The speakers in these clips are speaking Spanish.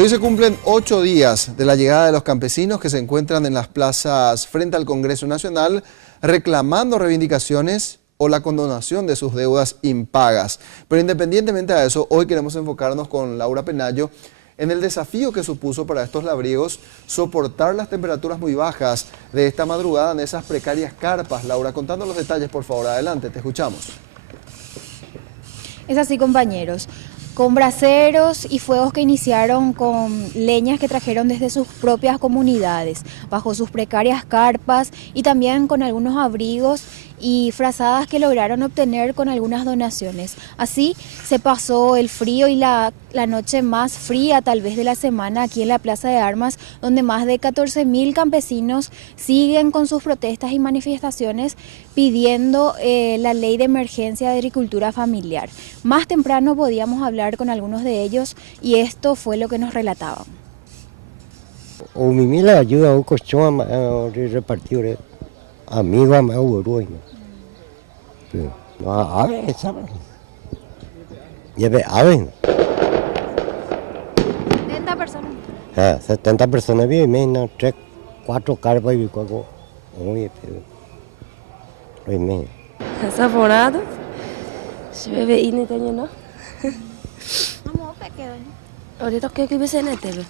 Y hoy se cumplen 8 días de la llegada de los campesinos que se encuentran en las plazas frente al Congreso Nacional reclamando reivindicaciones o la condonación de sus deudas impagas. Pero independientemente de eso, hoy queremos enfocarnos con Laura Penayo en el desafío que supuso para estos labriegos soportar las temperaturas muy bajas de esta madrugada en esas precarias carpas. Laura, contando los detalles, por favor, adelante, te escuchamos. Es así, compañeros. Con braseros y fuegos que iniciaron con leñas que trajeron desde sus propias comunidades, bajo sus precarias carpas y también con algunos abrigos y frazadas que lograron obtener con algunas donaciones. Así se pasó el frío y la noche más fría tal vez de la semana aquí en la Plaza de Armas, donde más de 14.000 campesinos siguen con sus protestas y manifestaciones pidiendo la ley de emergencia de agricultura familiar. Más temprano podíamos hablar con algunos de ellos y esto fue lo que nos relataban. O mimila ayuda o cochón repartido amigos a Uruguay. A ver, ¿sabes? Lleve a ver. 70 personas. 70 personas viven, 3, 4 carpas y 4. Oye, pero. Desaforado. Se bebe y ni tengo, ¿no? Vamos, pequeño. Ahorita que vive CNTV.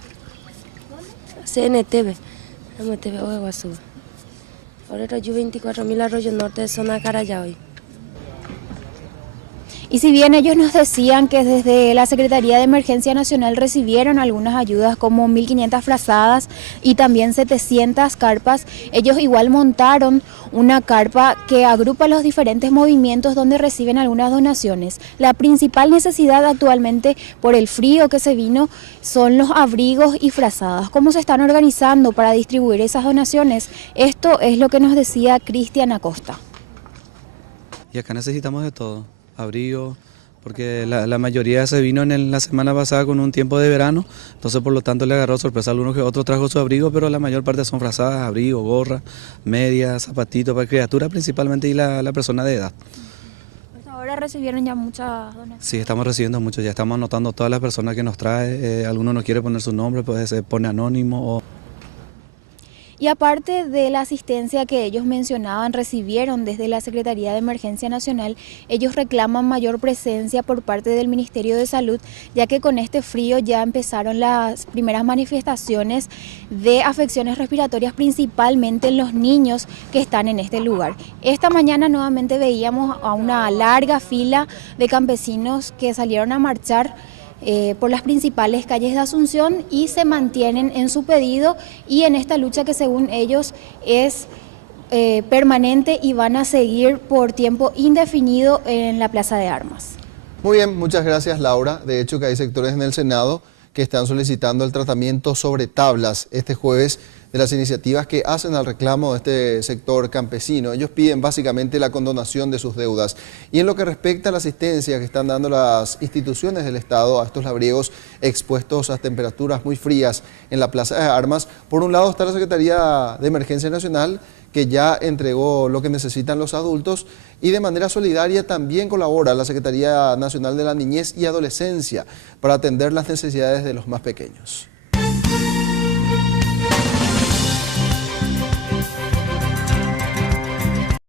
CNTV. Vamos a TV o Guasú. Ahorita yo 24.000 Arroyo Norte de zona Carayá hoy. Y si bien ellos nos decían que desde la Secretaría de Emergencia Nacional recibieron algunas ayudas como 1.500 frazadas y también 700 carpas, ellos igual montaron una carpa que agrupa los diferentes movimientos donde reciben algunas donaciones. La principal necesidad actualmente por el frío que se vino son los abrigos y frazadas. ¿Cómo se están organizando para distribuir esas donaciones? Esto es lo que nos decía Cristian Acosta. Y acá necesitamos de todo. Abrigo, porque la mayoría se vino la semana pasada con un tiempo de verano, entonces por lo tanto le agarró sorpresa a algunos que otros trajo su abrigo, pero la mayor parte son frazadas, abrigo, gorra, medias, zapatitos para criaturas principalmente y la persona de edad. Hasta ahora recibieron ya muchas donaciones. Sí, estamos recibiendo mucho, ya estamos anotando todas las personas que nos trae, alguno no quiere poner su nombre, pues se pone anónimo o... Y aparte de la asistencia que ellos mencionaban, recibieron desde la Secretaría de Emergencia Nacional, ellos reclaman mayor presencia por parte del Ministerio de Salud, ya que con este frío ya empezaron las primeras manifestaciones de afecciones respiratorias, principalmente en los niños que están en este lugar. Esta mañana nuevamente veíamos a una larga fila de campesinos que salieron a marchar por las principales calles de Asunción y se mantienen en su pedido y en esta lucha que según ellos es permanente y van a seguir por tiempo indefinido en la Plaza de Armas. Muy bien, muchas gracias, Laura. De hecho que hay sectores en el Senado que están solicitando el tratamiento sobre tablas este jueves de las iniciativas que hacen al reclamo de este sector campesino. Ellos piden básicamente la condonación de sus deudas. Y en lo que respecta a la asistencia que están dando las instituciones del Estado a estos labriegos expuestos a temperaturas muy frías en la Plaza de Armas, por un lado está la Secretaría de Emergencia Nacional, que ya entregó lo que necesitan los adultos, y de manera solidaria también colabora la Secretaría Nacional de la Niñez y Adolescencia para atender las necesidades de los más pequeños.